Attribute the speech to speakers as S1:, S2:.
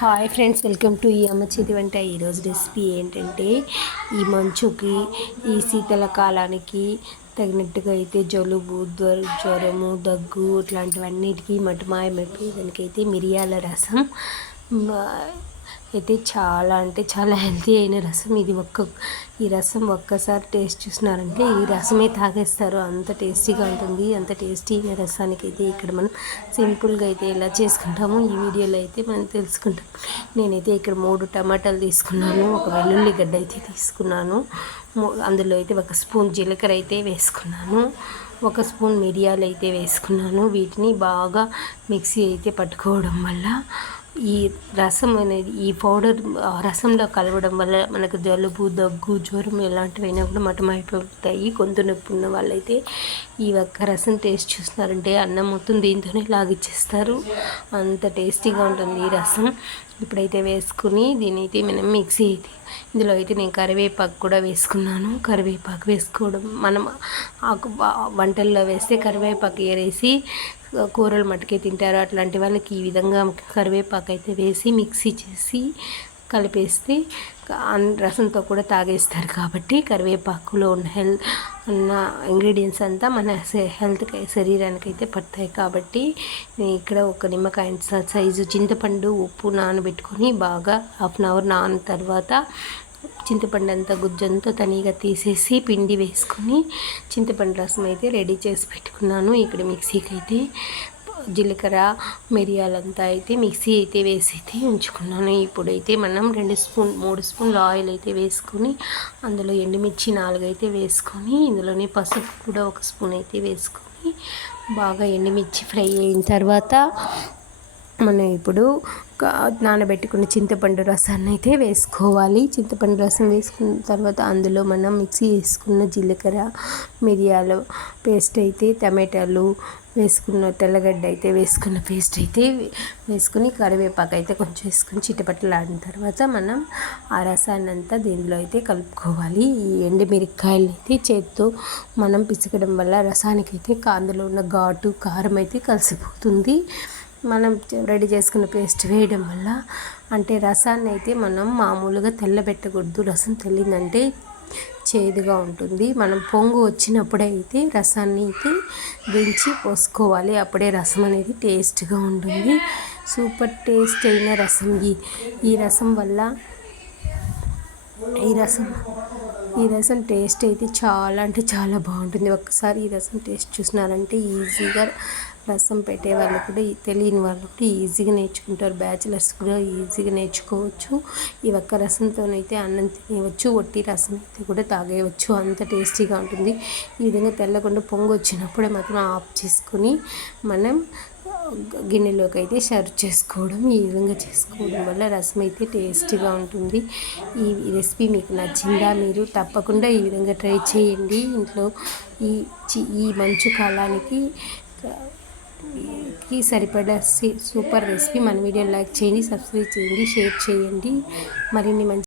S1: Hi friends welcome to ఈ అమ్మ చేతి వంట. ఈరోజు రెసిపీ ఏంటంటే ఈ మంచుకి ఈ శీతల కాలానికి తగినట్టుగా అయితే జలుబు జ్వరము దగ్గు ఇట్లాంటివన్నిటికీ మటుమాయమైపోయి దానికైతే మిరియాల రసం. అయితే చాలా అంటే చాలా హెల్తీ అయిన రసం. ఇది ఒక్క ఈ రసం ఒక్కసారి టేస్ట్ చూసినారంటే ఈ రసమే తాగేస్తారు. అంత టేస్టీగా ఉంటుంది అంత టేస్టీ అయిన రసానికి అయితే ఇక్కడ మనం సింపుల్గా అయితే ఎలా చేసుకుంటామో ఈ వీడియోలో అయితే మనం తెలుసుకుంటాం. నేనైతే ఇక్కడ మూడు టమాటాలు తీసుకున్నాను ఒక వెల్లుల్లి గడ్డ అయితే తీసుకున్నాను అందులో అయితే ఒక స్పూన్ జీలకర్ర అయితే వేసుకున్నాను ఒక స్పూన్ మిరియాలు అయితే వేసుకున్నాను. వీటిని బాగా మిక్సీ అయితే పట్టుకోవడం వల్ల ఈ రసం అనేది ఈ పౌడర్ రసంలో కలవడం వల్ల మనకు జలుబు దగ్గు జ్వరం ఎలాంటివైనా కూడా మటమైపోతాయి గొంతు నొప్పి ఉన్న వాళ్ళైతే ఈ ఒక్క రసం టేస్ట్ చూస్తున్నారంటే అన్నం మొత్తం దీంతోనే లాగిచ్చేస్తారు. అంత టేస్టీగా ఉంటుంది ఈ రసం. ఇప్పుడైతే వేసుకుని దీని అయితే మనం మిక్సీ అయితే ఇందులో అయితే నేను కరివేపాకు కూడా వేసుకున్నాను. కరివేపాకు వేసుకోవడం మనం ఆకు వంటల్లో వేస్తే కరివేపాకు ఏరేసి కూరలు మట్టుకే తింటారు. అట్లాంటి వాళ్ళకి ఈ విధంగా కరివేపాకు అయితే వేసి మిక్సీ చేసి కలిపేస్తే రసంతో కూడా తాగేస్తారు. కాబట్టి కరివేపాకులో ఉన్న హెల్త్ ఉన్న ఇంగ్రీడియంట్స్ అంతా మన హెల్త్కి శరీరానికి అయితే పడతాయి కాబట్టి ఇక్కడ ఒక నిమ్మకాయ సైజు చింతపండు ఉప్పు నానబెట్టుకొని బాగా హాఫ్ అన్ అవర్ నాన తర్వాత చింతపండు అంతా గుజ్జంతో తనీగా తీసేసి పిండి వేసుకొని చింతపండు రసం అయితే రెడీ చేసి పెట్టుకున్నాను. ఇక్కడ మిక్సీకి అయితే జీలకర్ర మిరియాలంతా అయితే మిక్సీ అయితే వేసి అయితే ఉంచుకున్నాను. ఇప్పుడైతే మనం రెండు స్పూన్ మూడు స్పూన్లు ఆయిల్ అయితే వేసుకొని అందులో ఎండుమిర్చి నాలుగు అయితే వేసుకొని ఇందులోనే పసుపు కూడా ఒక స్పూన్ అయితే వేసుకొని బాగా ఎండుమిర్చి ఫ్రై అయిన తర్వాత మనం ఇప్పుడు నానబెట్టుకున్న చింతపండు రసాన్ని అయితే వేసుకోవాలి. చింతపండు రసం వేసుకున్న తర్వాత అందులో మనం మిక్సీ వేసుకున్న జీలకర్ర మిరియాలు పేస్ట్ అయితే టమాటాలు వేసుకున్న తెల్లగడ్డ అయితే వేసుకున్న పేస్ట్ అయితే వేసుకుని కరివేపాకు అయితే కొంచెం వేసుకుని చిట్టపట్టలాడిన తర్వాత మనం ఆ రసాన్ని అంతా దీనిలో అయితే కలుపుకోవాలి. ఈ ఎండు అయితే చేత్తో మనం పిసకడం వల్ల రసానికి అయితే అందులో ఉన్న ఘాటు కారం అయితే కలిసిపోతుంది. మనం రెడీ చేసుకున్న పేస్ట్ వేయడం వల్ల అంటే రసాన్ని అయితే మనం మామూలుగా తెల్లబెట్టకూడదు. రసం తెల్లిందంటే చేదుగా ఉంటుంది. మనం పొంగు వచ్చినప్పుడే అయితే రసాన్ని అయితే దించి పోసుకోవాలి. అప్పుడే రసం అనేది టేస్ట్గా ఉంటుంది. సూపర్ టేస్ట్ అయిన రసం ఈ ఈ రసం వల్ల ఈ రసం ఈ రసం టేస్ట్ అయితే చాలా అంటే చాలా బాగుంటుంది. ఒక్కసారి ఈ రసం టేస్ట్ చూసినారంటే ఈజీగా రసం పెట్టే వాళ్ళు కూడా తెలియని వాళ్ళు కూడా ఈజీగా నేర్చుకుంటారు. బ్యాచిలర్స్ కూడా ఈజీగా నేర్చుకోవచ్చు. ఈ ఒక్క రసంతోనైతే అన్నం తినేయవచ్చు వట్టి రసం అయితే కూడా తాగేయవచ్చు. అంత టేస్టీగా ఉంటుంది. ఈ విధంగా తెల్లకుండా పొంగు వచ్చినప్పుడే మాత్రం ఆఫ్ చేసుకొని మనం గిన్నెలోకి అయితే సర్వ్ చేసుకోవడం ఈ విధంగా చేసుకోవడం వల్ల రసం అయితే టేస్టీగా ఉంటుంది. ఈ రెసిపీ మీకు నచ్చిందా మీరు తప్పకుండా ఈ విధంగా ట్రై చేయండి. ఇంట్లో ఈ ఈ మంచు కాలానికి కి సరిపడా సూపర్ రెసిపీ మన వీడియో లైక్ చేయండి సబ్స్క్రైబ్ చేయండి షేర్ చేయండి. మరిన్ని మంచి